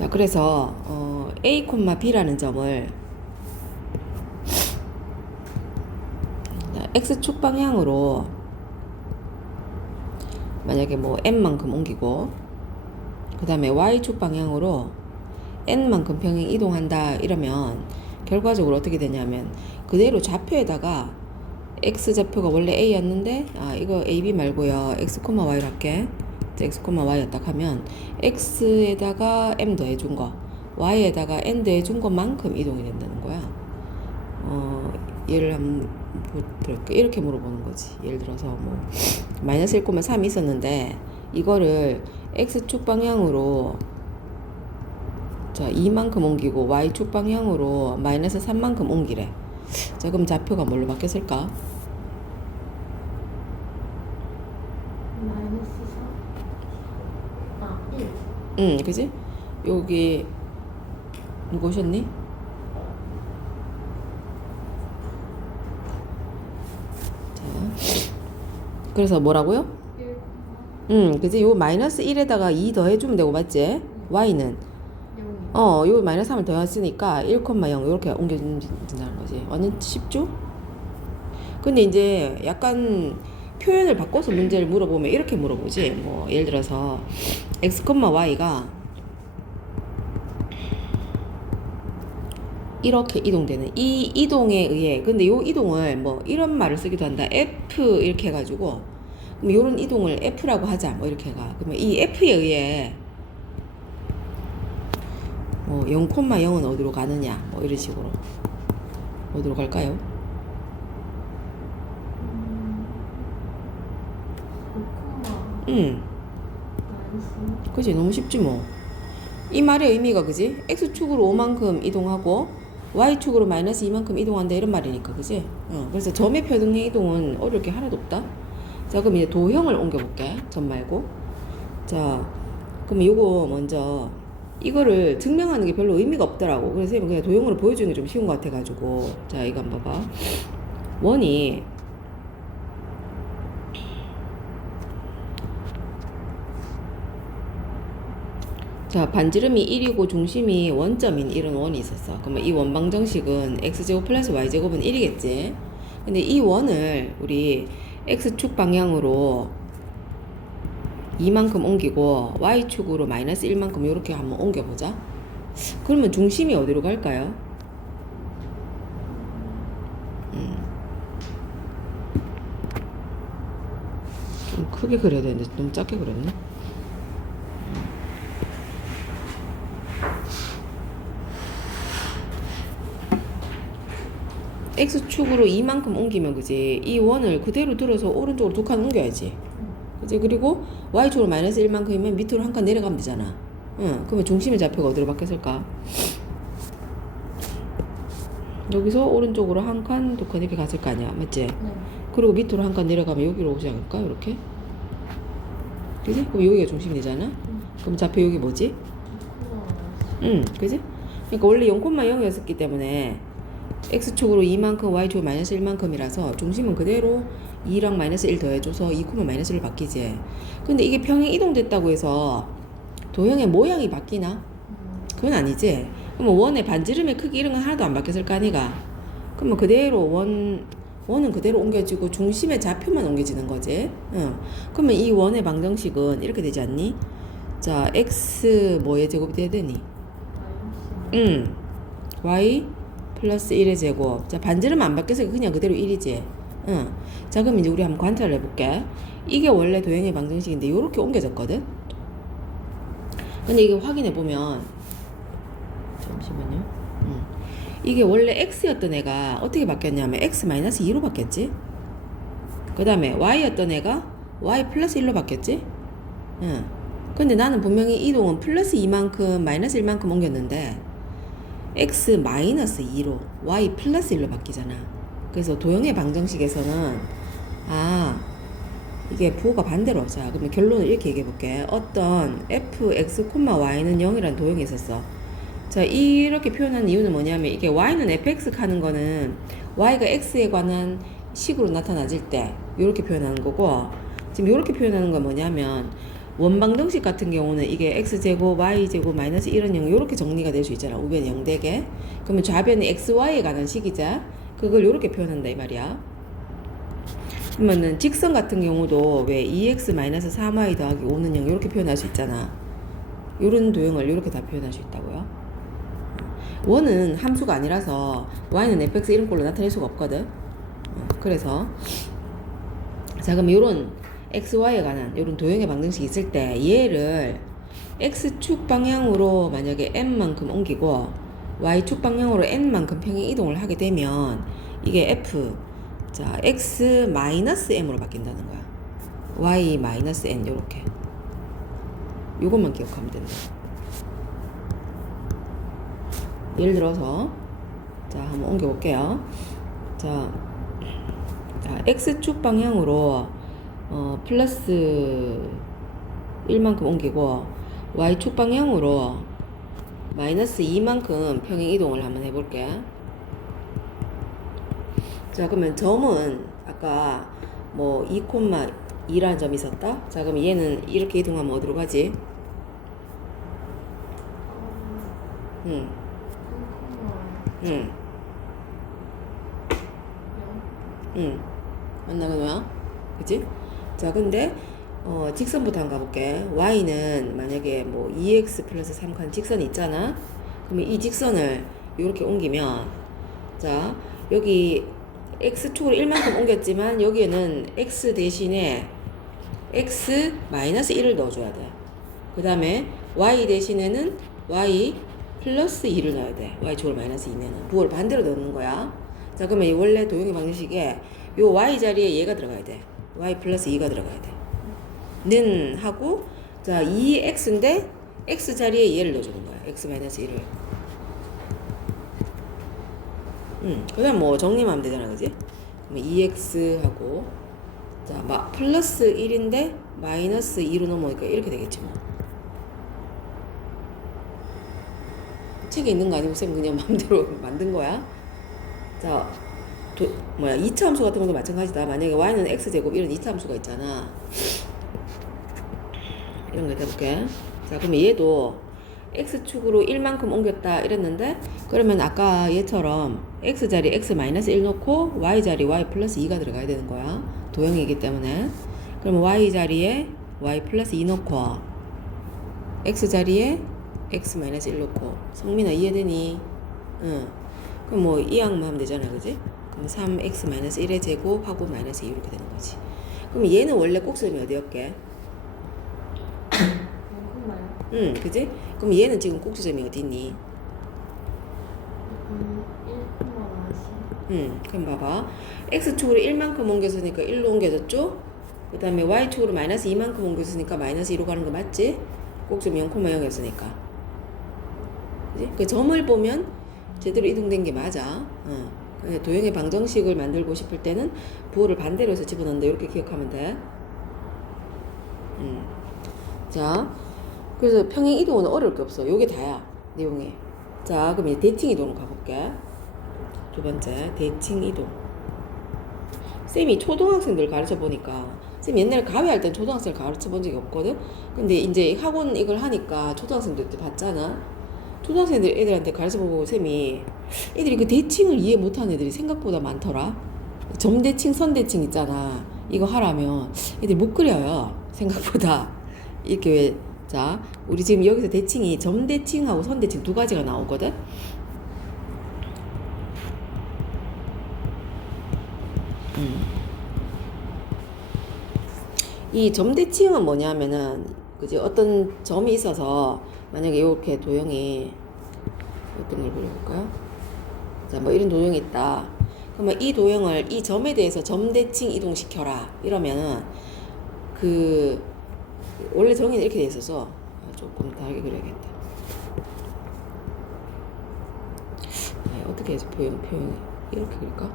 자, 그래서 A, B라는 점을 X축 방향으로 만약에 뭐 N만큼 옮기고 그 다음에 Y축 방향으로 N만큼 평행 이동한다 이러면 결과적으로 어떻게 되냐면 그대로 좌표에다가 X좌표가 원래 A였는데 이거 AB 말고요 X, Y로 할게. X, Y였다 하면 X에다가 M 더해준 거 Y에다가 N 더해준 것만큼 이동이 된다는 거야. 예를 한번 들을게. 이렇게 물어보는 거지. 예를 들어서 뭐 마이너스 1,3이 있었는데 이거를 X축 방향으로 자 2만큼 옮기고 Y축 방향으로 마이너스 3만큼 옮기래. 자 그럼 좌표가 뭘로 바뀌었을까? 마이너스 4. 1. 그지? 여기 누구 오셨니? 자, 그래서 뭐라고요? 1. 그지? 요 마이너스 1에다가 2 더해주면 되고 맞지? Y는 0. 요 마이너스 3을 더했으니까 1,0 이렇게 옮겨진다는 거지. 완전 쉽죠? 근데 이제 약간 표현을 바꿔서 문제를 물어보면 이렇게 물어보지. 뭐 예를 들어서 x, y가 이렇게 이동되는 이 이동에 의해 근데 요 이동을 뭐 이런 말을 쓰기도 한다. f 이렇게 해가지고 그럼 요런 이동을 f라고 하자. 뭐 이렇게 해가. 그러면 이 f에 의해 0,0은 어디로 가느냐 뭐 이런 식으로 어디로 갈까요? 5, 마이너스. 그지? 너무 쉽지 뭐. 이 말의 의미가 그지? X축으로 5만큼 이동하고 Y축으로 마이너스 2만큼 이동한다 이런 말이니까 그지? 그래서 점의 표등의 이동은 어려울 게 하나도 없다. 자 그럼 이제 도형을 옮겨볼게. 점 말고. 자 그럼 요거 먼저 이거를 증명하는 게 별로 의미가 없더라고. 그래서 그냥 도형으로 보여주는 게 좀 쉬운 것 같아가지고 자 이거 한번 봐봐. 원이 자 반지름이 1이고 중심이 원점인 이런 원이 있었어. 그러면 이 원방정식은 x제곱 플러스 y제곱은 1이겠지. 근데 이 원을 우리 x축 방향으로 2만큼 옮기고 y축으로 마이너스 1만큼 이렇게 한번 옮겨보자. 그러면 중심이 어디로 갈까요? 좀 크게 그려야 되는데 너무 작게 그렸네. X축으로 2만큼 옮기면 그지? 이 원을 그대로 들어서 오른쪽으로 2칸 옮겨야지. 그지? 그리고 Y축으로 마이너스 1만큼이면 밑으로 한 칸 내려가면 되잖아. 그러면 중심의 좌표가 어디로 바뀌었을까? 여기서 오른쪽으로 한 칸, 2칸 이렇게 갔을 거 아니야. 맞지? 네. 그리고 밑으로 한 칸 내려가면 여기로 오지 않을까? 이렇게? 그지? 그럼 여기가 중심이 되잖아? 그럼 좌표 여기 뭐지? 그지? 그러니까 원래 0,0이었기 때문에 X축으로 2만큼, Y축으로 마이너스 1만큼이라서 중심은 그대로 2랑 마이너스 1 더해줘서 2, 마이너스 1 바뀌지. 근데 이게 평행 이동됐다고 해서 도형의 모양이 바뀌나? 그건 아니지. 그러면 원의 반지름의 크기 이런 건 하나도 안 바뀌었을 거 아니가? 그러면 그대로 원은 그대로 옮겨지고 중심의 좌표만 옮겨지는 거지. 그러면 이 원의 방정식은 이렇게 되지 않니? 자, X 뭐의 제곱이 돼야 되니? Y 플러스 1의 제곱. 자, 반지름 안 바뀌어서 그냥 그대로 1이지. 자, 그럼 이제 우리 한번 관찰을 해볼게. 이게 원래 도형의 방정식인데 요렇게 옮겨졌거든? 근데 이게 확인해보면 잠시만요. 이게 원래 X였던 애가 어떻게 바뀌었냐면 X-2로 바뀌었지? 그 다음에 Y였던 애가 Y 플러스 1로 바뀌었지? 근데 나는 분명히 이동은 플러스 2만큼 마이너스 1만큼 옮겼는데 x 마이너스 2로 y 플러스 1로 바뀌잖아. 그래서 도형의 방정식에서는 이게 부호가 반대로. 자 그러면 결론을 이렇게 얘기해 볼게. 어떤 f, x, y는 0이라는 도형이 있었어. 자 이렇게 표현하는 이유는 뭐냐면 이게 y는 fx 하는 거는 y가 x에 관한 식으로 나타나질 때 이렇게 표현하는 거고 지금 이렇게 표현하는 건 뭐냐면 원방정식 같은 경우는 이게 x제곱, y제곱, 마이너스 1은 0 이렇게 정리가 될 수 있잖아. 우변 0 되게. 그러면 좌변이 xy에 관한 식이자. 그걸 이렇게 표현한다 이 말이야. 그러면은 직선 같은 경우도 왜 2x 마이너스 3y 더하기 5는 0 이렇게 표현할 수 있잖아. 이런 도형을 이렇게 다 표현할 수 있다고요. 원은 함수가 아니라서 y는 fx 이런 걸로 나타낼 수가 없거든. 그래서 자 그럼 이런 xy에 관한 이런 도형의 방정식이 있을 때 얘를 x축 방향으로 만약에 n만큼 옮기고 y축 방향으로 n만큼 평행 이동을 하게 되면 이게 f 자 x 마이너스 m으로 바뀐다는 거야. y 마이너스 n 요렇게 요것만 기억하면 된다. 예를 들어서 자 한번 옮겨 볼게요. 자 x축 방향으로 플러스 1만큼 옮기고 y축 방향으로 마이너스 2만큼 평행 이동을 한번 해볼게. 자 그러면 점은 아까 뭐 2,2라는 점이 있었다. 자 그럼 얘는 이렇게 이동하면 어디로 가지? 응. 맞나 그러면? 그치? 자 근데 직선부터 한번 가볼게. y는 만약에 뭐 2x 플러스 3칸 직선이 있잖아. 그러면 이 직선을 이렇게 옮기면 자 여기 x축으로 1만큼 옮겼지만 여기에는 x 대신에 x 마이너스 1을 넣어줘야 돼. 그 다음에 y 대신에는 y 플러스 2를 넣어야 돼. y축으로 마이너스 2면은 부호를 반대로 넣는 거야. 자 그러면 이 원래 도형의 방정식에 요 y 자리에 얘가 들어가야 돼. y 플러스 2가 들어가야 돼. 는 하고 자 2x인데 x 자리에 얘를 넣어주는 거야. x 마이너스 1을. 그 다음 뭐 정리만 하면 되잖아. 그지? 그러면 2x 하고 자 플러스 1인데 마이너스 2로 넘어오니까 이렇게 되겠지 뭐. 책에 있는 거 아니고 쌤 그냥 마음대로 만든 거야. 자 2차 함수 같은 것도 마찬가지다. 만약에 y는 x제곱 이런 2차 함수가 있잖아. 이런 거 해볼게. 자 그러면 얘도 x축으로 1만큼 옮겼다 이랬는데 그러면 아까 얘처럼 x자리 x 마이너스 1 넣고 y자리 y 플러스 2가 들어가야 되는 거야. 도형이기 때문에. 그러면 y자리에 y 플러스 2 넣고 x자리에 x 마이너스 1 넣고 성민아 이해되니? 응. 그럼 뭐 이항만 하면 되잖아. 그지? 그럼 3x 마이너스 1의 제곱하고 마이너스 2 이렇게 되는 거지. 그럼 얘는 원래 꼭지점이 어디였게? 응, 그지? 그럼 얘는 지금 꼭지점이 어디 있니? 1,4. 그럼 봐봐. x축으로 1만큼 옮겼으니까 1로 옮겨졌죠? 그 다음에 y축으로 마이너스 2만큼 옮겼으니까 마이너스 2로 가는 거 맞지? 꼭지점 0,0였으니까. 그지? 그 점을 보면 제대로 이동된 게 맞아. 근데 도형의 방정식을 만들고 싶을 때는 부호를 반대로 해서 집어넣는다. 이렇게 기억하면 돼. 자, 그래서 평행 이동은 어려울 게 없어. 요게 다야, 내용이. 자, 그럼 이제 대칭 이동으로 가볼게. 두 번째, 대칭 이동. 쌤이 초등학생들 가르쳐 보니까, 쌤 옛날에 가외할 땐 초등학생을 가르쳐 본 적이 없거든? 근데 이제 학원 이걸 하니까 초등학생들 때 봤잖아? 초등학생들 애들한테 가르쳐 보고 쌤이 애들이 그 대칭을 이해 못하는 애들이 생각보다 많더라. 점대칭, 선대칭 있잖아. 이거 하라면 애들이 못 그려요. 생각보다. 이렇게 왜, 자, 우리 지금 여기서 대칭이 점대칭하고 선대칭 두 가지가 나오거든? 이 점대칭은 뭐냐면은, 그지? 어떤 점이 있어서, 만약에 이렇게 도형이, 어떤 걸 그려볼까요? 자, 뭐 이런 도형이 있다. 그러면 이 도형을, 이 점에 대해서 점대칭 이동시켜라. 이러면은, 원래 정의는 이렇게 돼 있어서, 조금 다르게 그려야겠다. 네, 어떻게 해서 표현이, 이렇게 그릴까?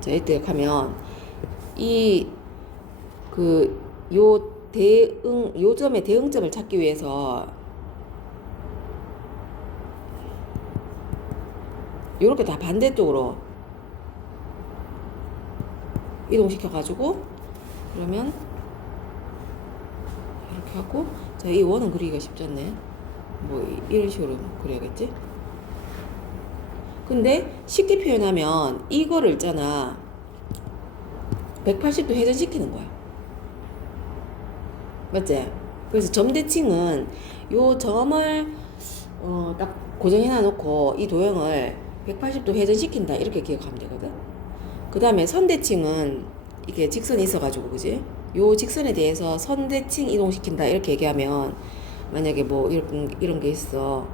자, 이때 가면, 요 점의 대응점을 찾기 위해서 요렇게 다 반대쪽으로 이동시켜가지고 그러면 이렇게 하고, 자, 이 원은 그리기가 쉽잖네. 뭐 이런 식으로 그려야겠지? 근데 쉽게 표현하면 이거를 있잖아. 180도 회전시키는 거야. 맞지? 그래서 점대칭은 요 점을 딱 고정해 놔놓고 이 도형을 180도 회전시킨다 이렇게 기억하면 되거든. 그 다음에 선대칭은 이게 직선이 있어가지고 그지? 요 직선에 대해서 선대칭 이동시킨다 이렇게 얘기하면 만약에 뭐 이런 게 있어.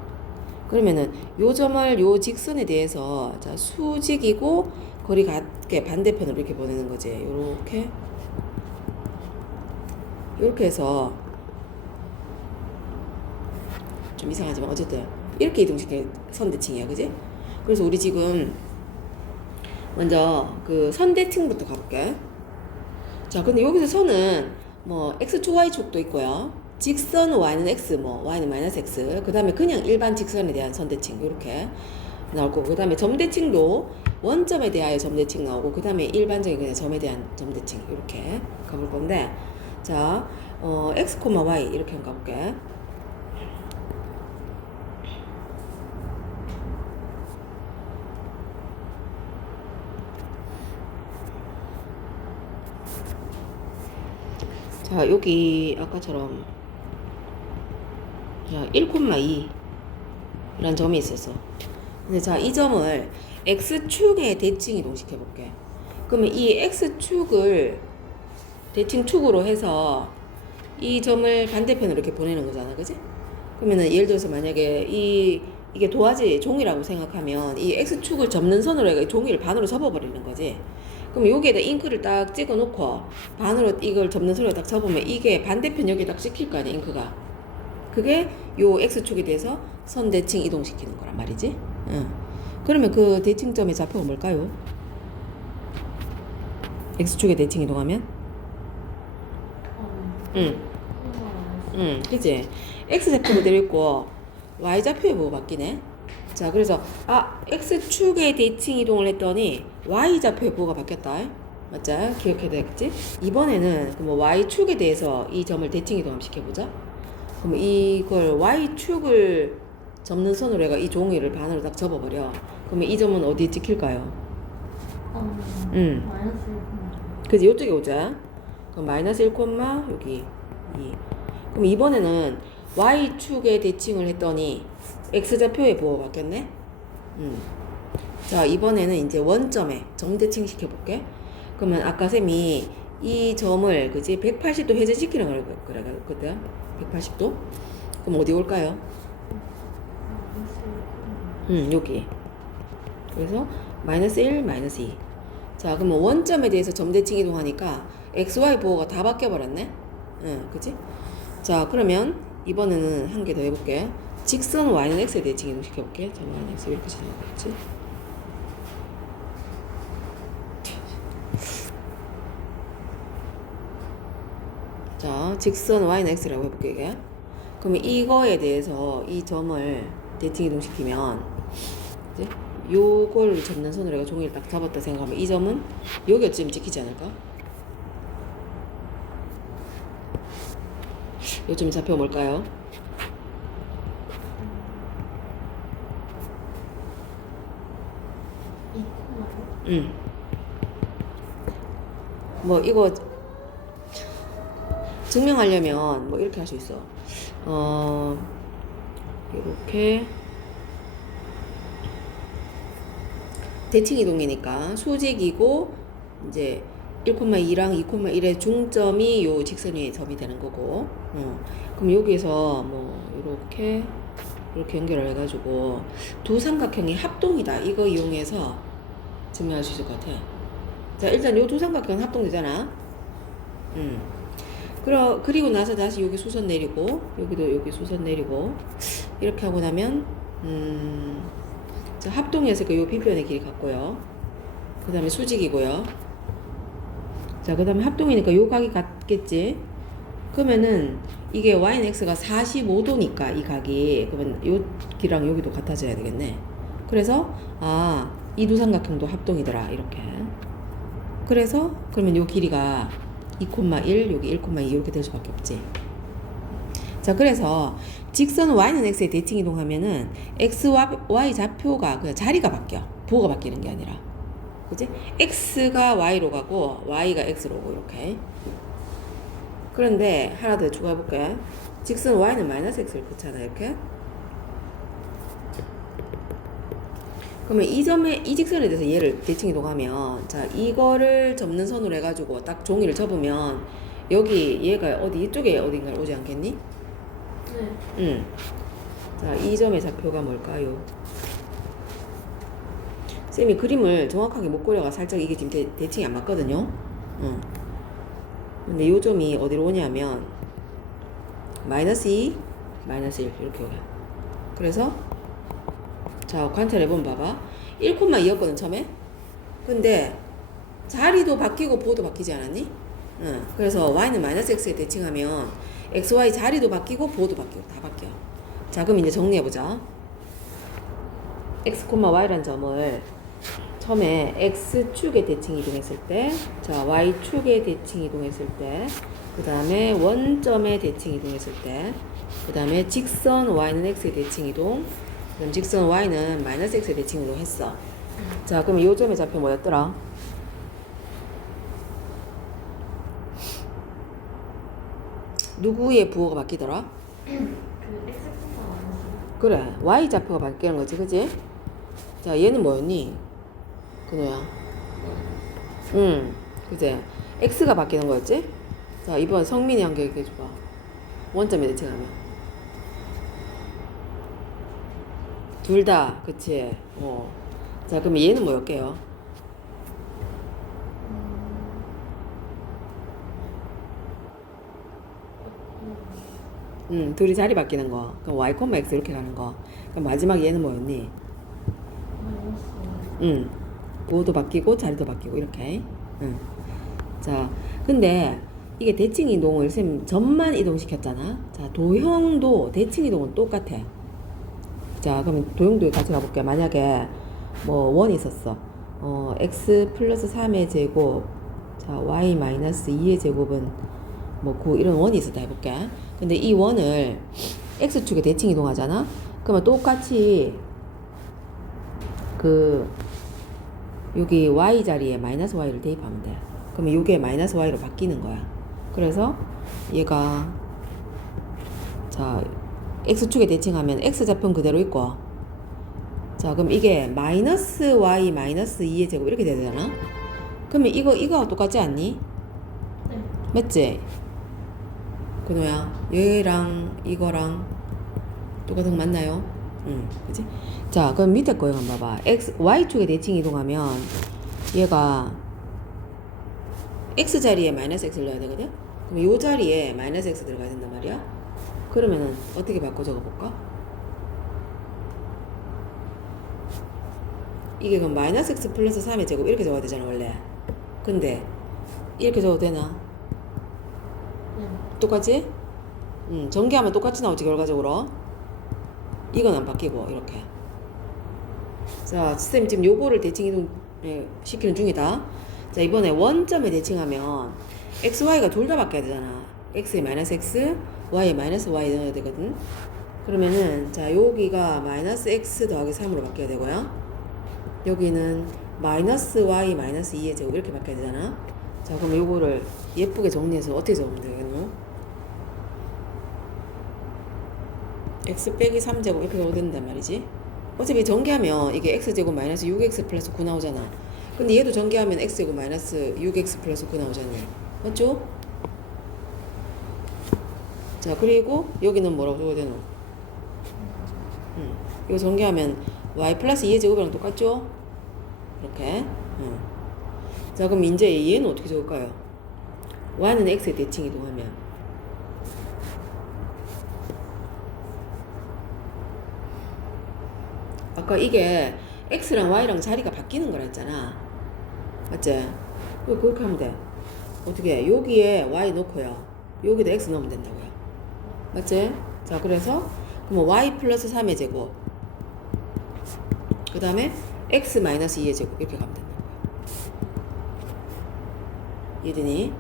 그러면은 요 점을 요 직선에 대해서 자 수직이고 거리 같게 반대편으로 이렇게 보내는 거지. 요렇게 해서 좀 이상하지만 어쨌든 이렇게 이동시키는 선대칭이야, 그지? 그래서 우리 지금 먼저 그 선대칭부터 가볼게. 자, 근데 여기서 선은 뭐 x축, y축도 있고요. 직선 y는 x, 뭐 y는 마이너스 x. 그 다음에 그냥 일반 직선에 대한 선대칭 이렇게 나올 거고, 그 다음에 점대칭도 원점에 대하여 점대칭 나오고, 그 다음에 일반적인 그냥 점에 대한 점대칭 이렇게 가볼 건데, 자, x, y 이렇게 한번 가볼게. 자, 여기 아까처럼 자, 1,2 이란 점이 있었어. 근데 자, 이 점을 x축에 대칭 이동시켜 볼게. 그러면 이 x축을 대칭축으로 해서 이 점을 반대편으로 이렇게 보내는 거잖아, 그지? 그러면은 예를 들어서 만약에 이게 도화지 종이라고 생각하면 이 x축을 접는 선으로 해가 종이를 반으로 접어버리는 거지. 그럼 여기에다 잉크를 딱 찍어 놓고 반으로 이걸 접는 선으로 딱 접으면 이게 반대편 여기에 딱 찍힐 거 아니야, 잉크가. 그게 요 x축에 대해서 선대칭 이동시키는 거란 말이지. 응. 그러면 그 대칭점의 좌표가 뭘까요? x축에 대칭 이동하면? 응. 응, 그치? x좌표 그대로 있고 y좌표에 뭐가 바뀌네? 자, 그래서 x축에 대칭 이동을 했더니 y좌표에 뭐가 바뀌었다. 맞죠? 기억해야 되겠지? 이번에는 그 뭐 y축에 대해서 이 점을 대칭 이동 한번 시켜보자. 그럼 이걸 y축을 접는 선으로 해가 이 종이를 반으로 딱 접어버려. 그러면 이 점은 어디에 찍힐까요? 마이너스 1. 그지? 이쪽에 오자. 그럼 마이너스 1, 여기 2. 그럼 이번에는 y축에 대칭을 했더니 x좌표에 뭐가 바뀌었네? 자, 이번에는 이제 원점에 점대칭 시켜볼게. 그러면 아까 쌤이 이 점을 그지 180도 회전시키는 걸 그랬거든. 180도. 그럼 어디 올까요? 여기. 그래서 마이너스 1, 마이너스 2. 자, 그러면 원점에 대해서 점대칭 이동하니까 x, y 보호가 다 바뀌어버렸네. 그치? 자, 그러면 이번에는 한 개 더 해볼게. 직선 y는 x에 대칭 이동시켜볼게. 자, y는 x 이렇게 지나가겠지? 자, 직선 y는 x라고 해볼게, 이게. 그러면 이거에 대해서 이 점을 대칭 이동시키면, 이제 요걸 접는 선으로 내가 종이를 딱 잡았다 생각하면 이 점은 여기쯤 찍히지 않을까? 요점 좌표 뭘까요? 뭐 이거 증명하려면 뭐 이렇게 할 수 있어. 이렇게 대칭 이동이니까 수직이고 이제 1,2랑 2,1의 중점이 요 직선 위에 점이 되는 거고. 그럼 여기에서 뭐 이렇게 연결을 해가지고 두 삼각형이 합동이다. 이거 이용해서 증명할 수 있을 것 같아. 자, 일단 요 두 삼각형은 합동되잖아. 그리고 나서 다시 여기 수선 내리고 여기도 여기 수선 내리고 이렇게 하고 나면 자, 합동해서 요 비변의 길이 같고요. 그 다음에 수직이고요. 자, 그 다음에 합동이니까 요 각이 같겠지. 그러면은 이게 y는 x가 45도니까 이 각이 그러면 요 길이랑 여기도 같아져야 되겠네. 그래서 이 두 삼각형도 합동이더라 이렇게. 그래서 그러면 요 길이가 2,1 여기 1,2 이렇게 될 수밖에 없지. 자, 그래서 직선 y는 x에 대칭 이동하면은 x와 y 좌표가 그냥 자리가 바뀌어. 부호가 바뀌는 게 아니라. 그지? x가 y로 가고 y가 x로 오고 이렇게. 그런데 하나 더 추가해 볼게. 직선 y는 마이너스 x를 긋잖아 이렇게. 그러면 이 점에 이 직선에 대해서 얘를 대칭 이동하면 자 이거를 접는 선으로 해가지고 딱 종이를 접으면 여기 얘가 어디 이쪽에 어딘가 오지 않겠니? 네. 응. 자, 이 점의 좌표가 뭘까요? 쌤이 그림을 정확하게 못 그려가 살짝 이게 지금 대칭이 안 맞거든요. 응. 근데 요 점이 어디로 오냐면 마이너스 2, 마이너스 1 이렇게 오게. 그래서 자 관찰해보면 봐봐 1,2였거든 처음에. 근데 자리도 바뀌고 부호도 바뀌지 않았니? 응. 그래서 y는 마이너스 x에 대칭하면 xy 자리도 바뀌고 부호도 바뀌고 다 바뀌어. 자 그럼 이제 정리해보자. x, y라는 점을 처음에 x축에 대칭 이동했을 때, 자 y축에 대칭 이동했을 때, 그 다음에 원점에 대칭 이동했을 때, 그 다음에 직선 y는 x에 대칭 이동, 그럼 직선 y는 마이너스 x에 대칭 이동했어. 자 그럼 이 점의 좌표 뭐였더라? 누구의 부호가 바뀌더라? 그 x 콤마 마이너스. 그래 y 좌표가 바뀌는 거지 그지? 자 얘는 뭐였니? 근호야 그제 x가 바뀌는 거였지? 자 이번 성민이 한개 얘기해줘봐. 원점에 대칭하면 둘 다 그치? 자 그럼 얘는 뭐였게요? 둘이 자리 바뀌는 거. 그럼 y, x 이렇게 가는 거. 그럼 마지막 얘는 뭐였니? 마이너스. 부호도 바뀌고 자리도 바뀌고 이렇게. 자, 근데 이게 대칭 이동을 쌤 점만 이동시켰잖아. 자, 도형도 대칭 이동은 똑같아. 자, 그러면 도형도 같이 가볼게. 만약에 뭐 원이 있었어. x 플러스 3의 제곱, 자 y 마이너스 2의 제곱은 뭐 9 이런 원이 있었다 해볼게. 근데 이 원을 x축에 대칭 이동하잖아. 그러면 똑같이 그 여기 y 자리에 마이너스 y를 대입하면 돼. 그러면 이게 마이너스 y로 바뀌는 거야. 그래서 얘가 자 x축에 대칭하면 x 좌표는 그대로 있고, 자 그럼 이게 마이너스 y 마이너스 2의 제곱 이렇게 돼야 되잖아. 그러면 이거하고 똑같지 않니? 네. 맞지? 근호야 얘랑 이거랑 똑같은 거 맞나요? 그치? 자 그럼 밑에 거 한번 봐봐. y축에 대칭 이동하면 얘가 x 자리에 마이너스 x를 넣어야 되거든? 그럼 요 자리에 마이너스 x 들어가야 된단 말이야. 그러면은 어떻게 바꿔 적어볼까? 이게 그럼 마이너스 x 플러스 3의 제곱 이렇게 적어야 되잖아 원래. 근데 이렇게 적어도 되나? 네. 똑같지? 전개하면 똑같이 나오지 결과적으로. 이건 안 바뀌고 이렇게. 자 쌤 지금 요거를 대칭 이동 시키는 중이다. 자 이번에 원점에 대칭하면 x, y가 둘 다 바뀌어야 되잖아. x에 마이너스 x, y에 마이너스 y 넣어야 되거든. 그러면은 자 여기가 마이너스 x 더하기 3으로 바뀌어야 되고요. 여기는 마이너스 y 마이너스 2의 제곱 이렇게 바뀌어야 되잖아. 자 그럼 요거를 예쁘게 정리해서 어떻게 적으면 되겠노? x 빼기 3제곱 이렇게 적어도 된단 말이지. 어차피 전개하면 이게 x제곱 마이너스 6x 플러스 9 나오잖아. 근데 얘도 전개하면 x제곱 마이너스 6x 플러스 9 나오잖니. 맞죠? 자 그리고 여기는 뭐라고 적어야 되노? 이거 전개하면 y 플러스 2의 제곱이랑 똑같죠? 이렇게. 자 그럼 이제 얘는 어떻게 적을까요? y는 x에 대칭 이동하면 아까 이게 x랑 y랑 자리가 바뀌는 거라 했잖아. 맞지? 그렇게 하면 돼. 어떻게? 여기에 y 넣고요. 여기다 x 넣으면 된다고요. 맞지? 자, 그래서 그럼 y 플러스 3의 제곱, 그 다음에 x 마이너스 2의 제곱 이렇게 가면 된다고요. 이해되니?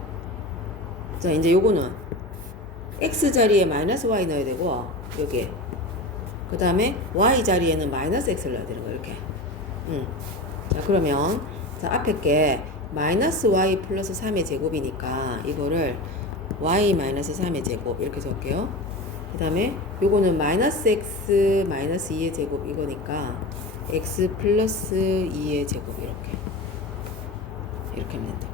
자, 이제 요거는 x 자리에 마이너스 y 넣어야 되고 여기 그 다음에 y 자리에는 마이너스 x를 넣어야 되는 거 이렇게. 자 그러면 자 앞에 게 마이너스 y 플러스 3의 제곱이니까 이거를 y 마이너스 3의 제곱 이렇게 적을게요. 그 다음에 요거는 마이너스 x 마이너스 2의 제곱 이거니까 x 플러스 2의 제곱 이렇게 하면 된다.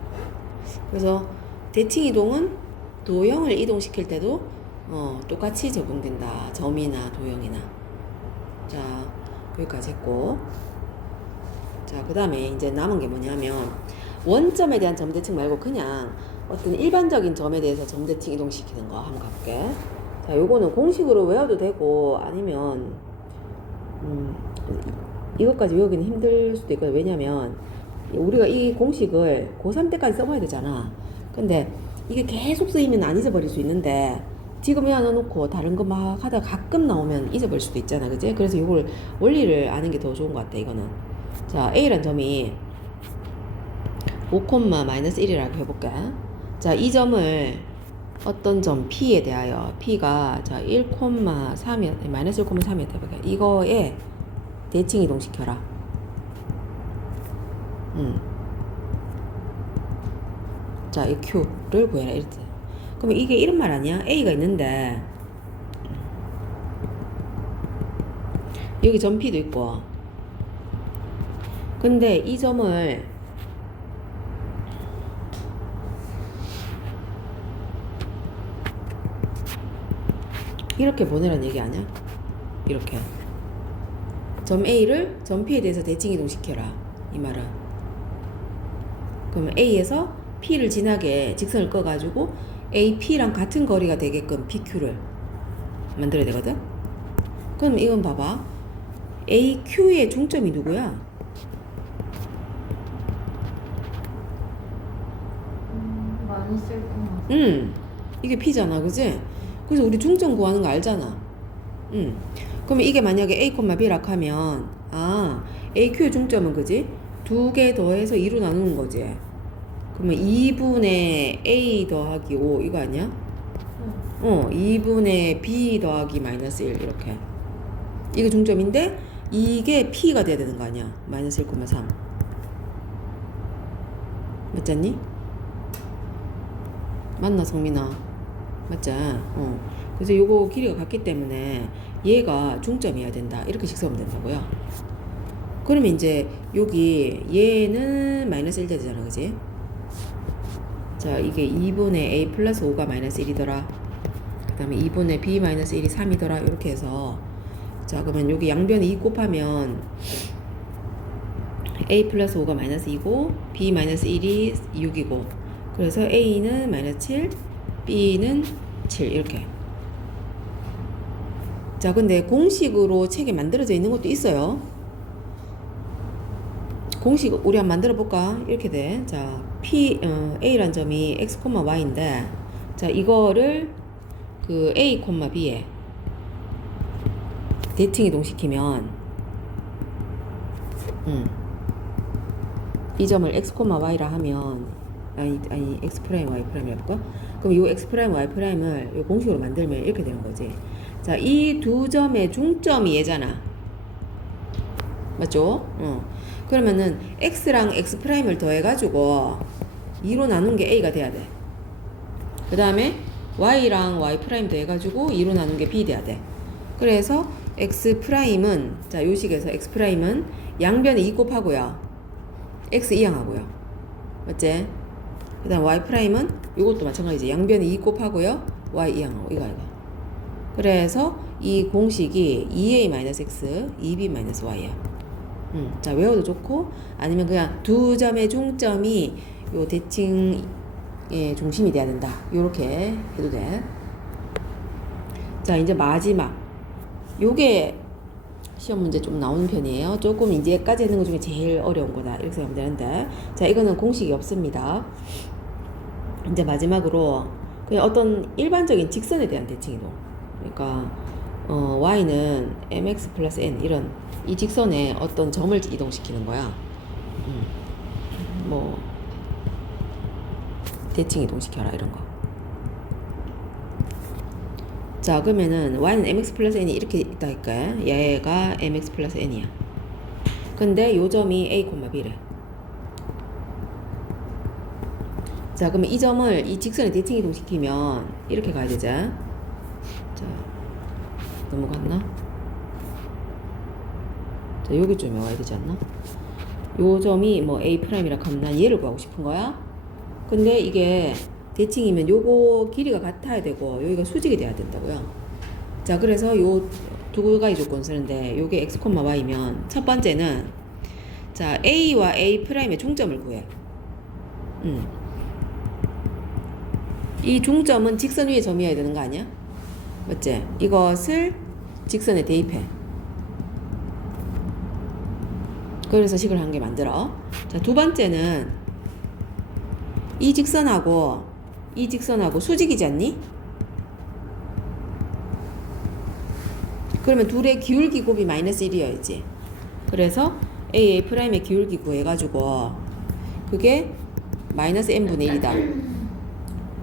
그래서 대칭 이동은 도형을 이동시킬 때도 똑같이 적용된다. 점이나 도형이나. 자 여기까지 했고, 자 그 다음에 이제 남은 게 뭐냐면 원점에 대한 점대칭 말고 그냥 어떤 일반적인 점에 대해서 점대칭 이동시키는 거 한번 가볼게. 자 요거는 공식으로 외워도 되고 아니면 이것까지 외우기는 힘들 수도 있거든. 왜냐면 우리가 이 공식을 고3 때까지 써봐야 되잖아. 근데 이게 계속 쓰이면 안 잊어버릴 수 있는데 지금 외워놓고 다른 거 막 하다가 가끔 나오면 잊어버릴 수도 있잖아. 그지? 그래서 이걸 원리를 아는 게 더 좋은 것 같아 이거는. 자 A란 점이 5,-1이라고 해볼게. 자 이 점을 어떤 점 P에 대하여 P가 자 1,3이었 마이너스 1,3이었다 해볼게. 이거에 대칭 이동시켜라. 자, 이 Q를 구해라. 이랬지. 그러면 이게 이런 말 아니야? A가 있는데 여기 점 P도 있고 근데 이 점을 이렇게 보내라는 얘기 아니야? 이렇게 점 A를 점 P에 대해서 대칭 이동시켜라. 이 말은 그러면 A에서 P를 지나게 직선을 꺼가지고 AP랑 같은 거리가 되게끔 PQ를 만들어야 되거든? 그럼 이건 봐봐. AQ의 중점이 누구야? 마이너스 1,3. 이게 P잖아. 그지? 그래서 우리 중점 구하는 거 알잖아. 그러면 이게 만약에 A, B라고 하면 AQ의 중점은 그지? 두 개 더해서 2로 나누는 거지. 그러면 2분의 A 더하기 5 이거 아니야? 2분의 B 더하기 마이너스 1 이렇게. 이게 중점인데 이게 P가 돼야 되는 거 아니야? 마이너스 1,3 맞잖니? 맞나 성민아? 맞지? 그래서 요거 길이가 같기 때문에 얘가 중점이어야 된다. 이렇게 식수하면 된다고요. 그러면 이제 여기 얘는 마이너스 1 되잖아. 그지? 자 이게 2분의 A 플러스 5가 마이너스 1이더라. 그 다음에 2분의 B 마이너스 1이 3이더라. 이렇게 해서 자 그러면 여기 양변에 2 곱하면 A 플러스 5가 마이너스 2고 B 마이너스 1이 6이고 그래서 A는 마이너스 7 B는 7 이렇게. 자 근데 공식으로 책에 만들어져 있는 것도 있어요. 공식 우리 한번 만들어 볼까? 이렇게 돼. 자 A란 점이 x, y인데 자 이거를 그 A, B에 대칭 이동시키면 이 점을 x, y라 하면 아니 x 프라임, y 프라임 해볼까? 그럼 이 x 프라임, y 프라임을 이 공식으로 만들면 이렇게 되는 거지. 자, 이 두 점의 중점이 얘잖아. 맞죠? 그러면은 x랑 x 프라임을 더해가지고 2로 나눈 게 a가 돼야 돼. 그 다음에 y랑 y 프라임 더해가지고 2로 나눈 게 b 돼야 돼. 그래서 x 프라임은 자 요식에서 x 프라임은 양변에 2 곱하고요. x 이항하고요. 맞지? 그 다음 y 프라임은 이것도 마찬가지지. 양변에 2 곱하고요. y 이항하고 이거. 그래서 이 공식이 2a-x, 2b-y야. 자 외워도 좋고 아니면 그냥 두 점의 중점이 요 대칭의 중심이 돼야 된다. 요렇게 해도 돼. 자 이제 마지막 요게 시험 문제 좀 나오는 편이에요. 조금 이제까지 했는 것 중에 제일 어려운 거다 이렇게 생각하면 되는데 자 이거는 공식이 없습니다. 이제 마지막으로 그냥 어떤 일반적인 직선에 대한 대칭 이동. 그러니까 y는 mx 플러스 n 이런 이 직선에 어떤 점을 이동시키는 거야. 뭐 대칭 이동시켜라 이런 거. 자, 그러면은 y는 mx 플러스 n이 이렇게 있다 할까? 얘가 mx 플러스 n이야. 근데 요 점이 a, b래. 자, 그러면 이 점을 이 직선에 대칭 이동시키면 이렇게 가야 되지. 자, 넘어갔나? 자, 여기쯤에 와야 되지 않나? 요 점이 뭐 A'이라 하면 난 얘를 구하고 싶은 거야. 근데 이게 대칭이면 요거 길이가 같아야 되고 여기가 수직이 돼야 된다고요. 자, 그래서 요 두 가지 조건 쓰는데 요게 x, y면 첫 번째는 자, A와 A'의 중점을 구해. 이 중점은 직선 위에 점이어야 되는 거 아니야? 맞지? 이것을 직선에 대입해. 그래서 식을 한 개 만들어. 자, 두 번째는 이 직선하고 수직이지 않니? 그러면 둘의 기울기 곱이 마이너스 1이어야지. 그래서 A'의 기울기 구해가지고 그게 마이너스 n분의 1이다.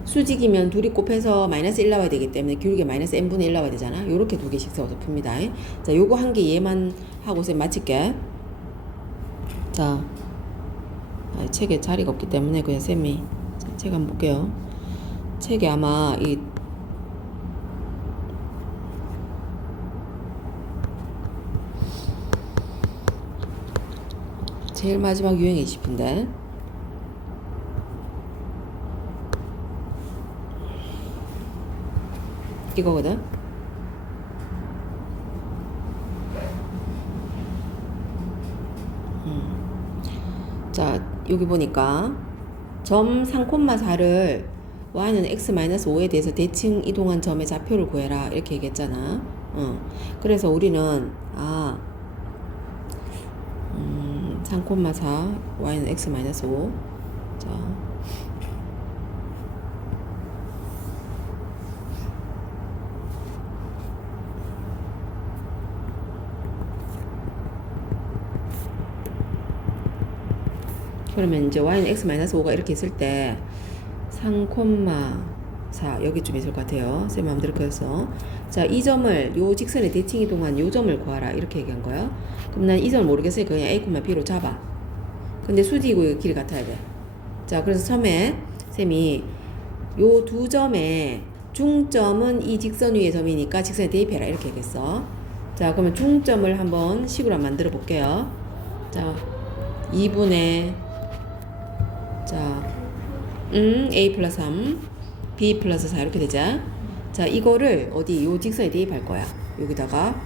수직이면 둘이 곱해서 마이너스 1 나와야 되기 때문에 기울기가 마이너스 n분의 1 나와야 되잖아. 요렇게 두 개씩 써서 풉니다. 자, 요거 한 개 얘만 하고 쌤 마칠게. 자, 책에 자리가 없기 때문에 그냥 쌤이 책 한번 볼게요. 책에 아마 이 제일 마지막 유형 20인데 이거거든. 자, 여기 보니까 점 3,4를 y는 x-5에 대해서 대칭 이동한 점의 좌표를 구해라 이렇게 얘기했잖아. 그래서 우리는 3,4 y는 x-5. 자, 그러면 이제 y는 x-5가 이렇게 있을 때 3,4 여기쯤 있을 것 같아요. 쌤 마음대로 그렸어. 자, 이 점을 요 직선에 대칭 이동한 요 점을 구하라 이렇게 얘기한 거야. 그럼 난 이 점을 모르겠으니까 그냥 a, b로 잡아. 근데 수직이고 길이 같아야 돼. 자, 그래서 처음에 쌤이 요 두 점의 중점은 이 직선 위의 점이니까 직선에 대입해라 이렇게 얘기했어. 자, 그러면 중점을 한번 식으로 한번 만들어 볼게요. 자, 2분의 자, a 플러스 3, b 플러스 4 이렇게 되자. 자, 이거를 어디 요 직선에 대입할 거야. 여기다가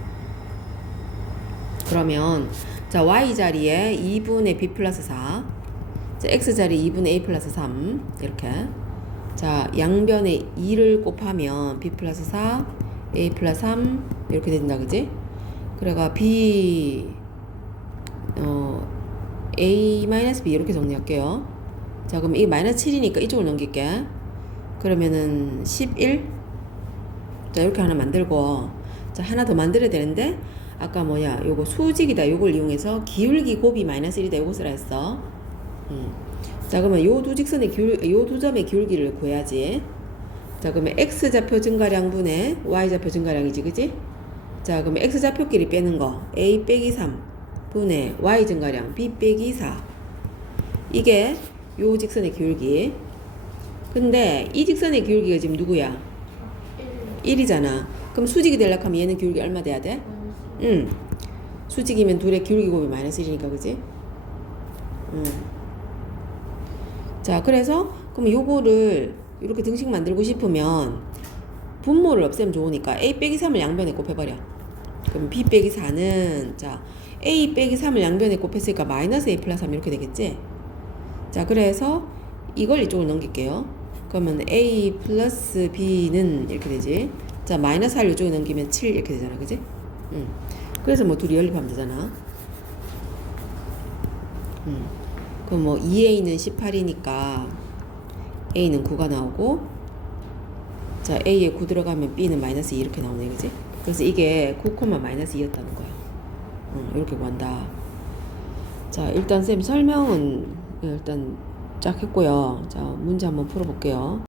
그러면 자, y 자리에 2분의 b 플러스 4, 자, x 자리에 2분의 a 플러스 3 이렇게. 자, 양변에 2를 곱하면 b 플러스 4, a 플러스 3 이렇게 된다, 그지? 그래가 b a 마이너스 b 이렇게 정리할게요. 자, 그럼 이 마이너스 7이니까 이쪽을 넘길게. 그러면은 11. 자, 이렇게 하나 만들고, 자, 하나 더 만들어야 되는데 아까 뭐야, 요거 수직이다 요걸 이용해서 기울기 곱이 마이너스 1이다 요거 쓰라 했어. 자, 그러면 요 두 직선의 요 두 점의 기울기를 구해야지. 자, 그러면 x좌표 증가량분의 y좌표 증가량이지, 그지? 자, 그러면 x좌표끼리 빼는 거 a 빼기 3 분의 y 증가량 b 빼기 4. 이게 요 직선의 기울기. 근데 이 직선의 기울기가 지금 누구야? 1이잖아. 그럼 수직이 되려고 하면 얘는 기울기 얼마 돼야 돼? 수직이면 둘의 기울기 곱이 마이너스 1이니까, 그지? 자, 그래서 그럼 요거를 이렇게 등식 만들고 싶으면 분모를 없애면 좋으니까 a 빼기 3을 양변에 곱해버려. 그럼 b 빼기 4는 자, a 빼기 3을 양변에 곱했으니까 마이너스 a 플러스 3 이렇게 되겠지? 자, 그래서 이걸 이쪽으로 넘길게요. 그러면 a 플러스 b는 이렇게 되지. 자, 마이너스 4를 이쪽에 넘기면 7 이렇게 되잖아, 그지? 그래서 뭐 둘이 연립하면 되잖아. 그럼 뭐 2a는 18이니까 a는 9가 나오고, 자, a에 9 들어가면 b는 마이너스 2 이렇게 나오네, 그지? 그래서 이게 9, 마이너스 2였다는 거야. 이렇게 구한다. 자, 일단 쌤 설명은 일단 쫙 했고요. 자, 문제 한번 풀어볼게요.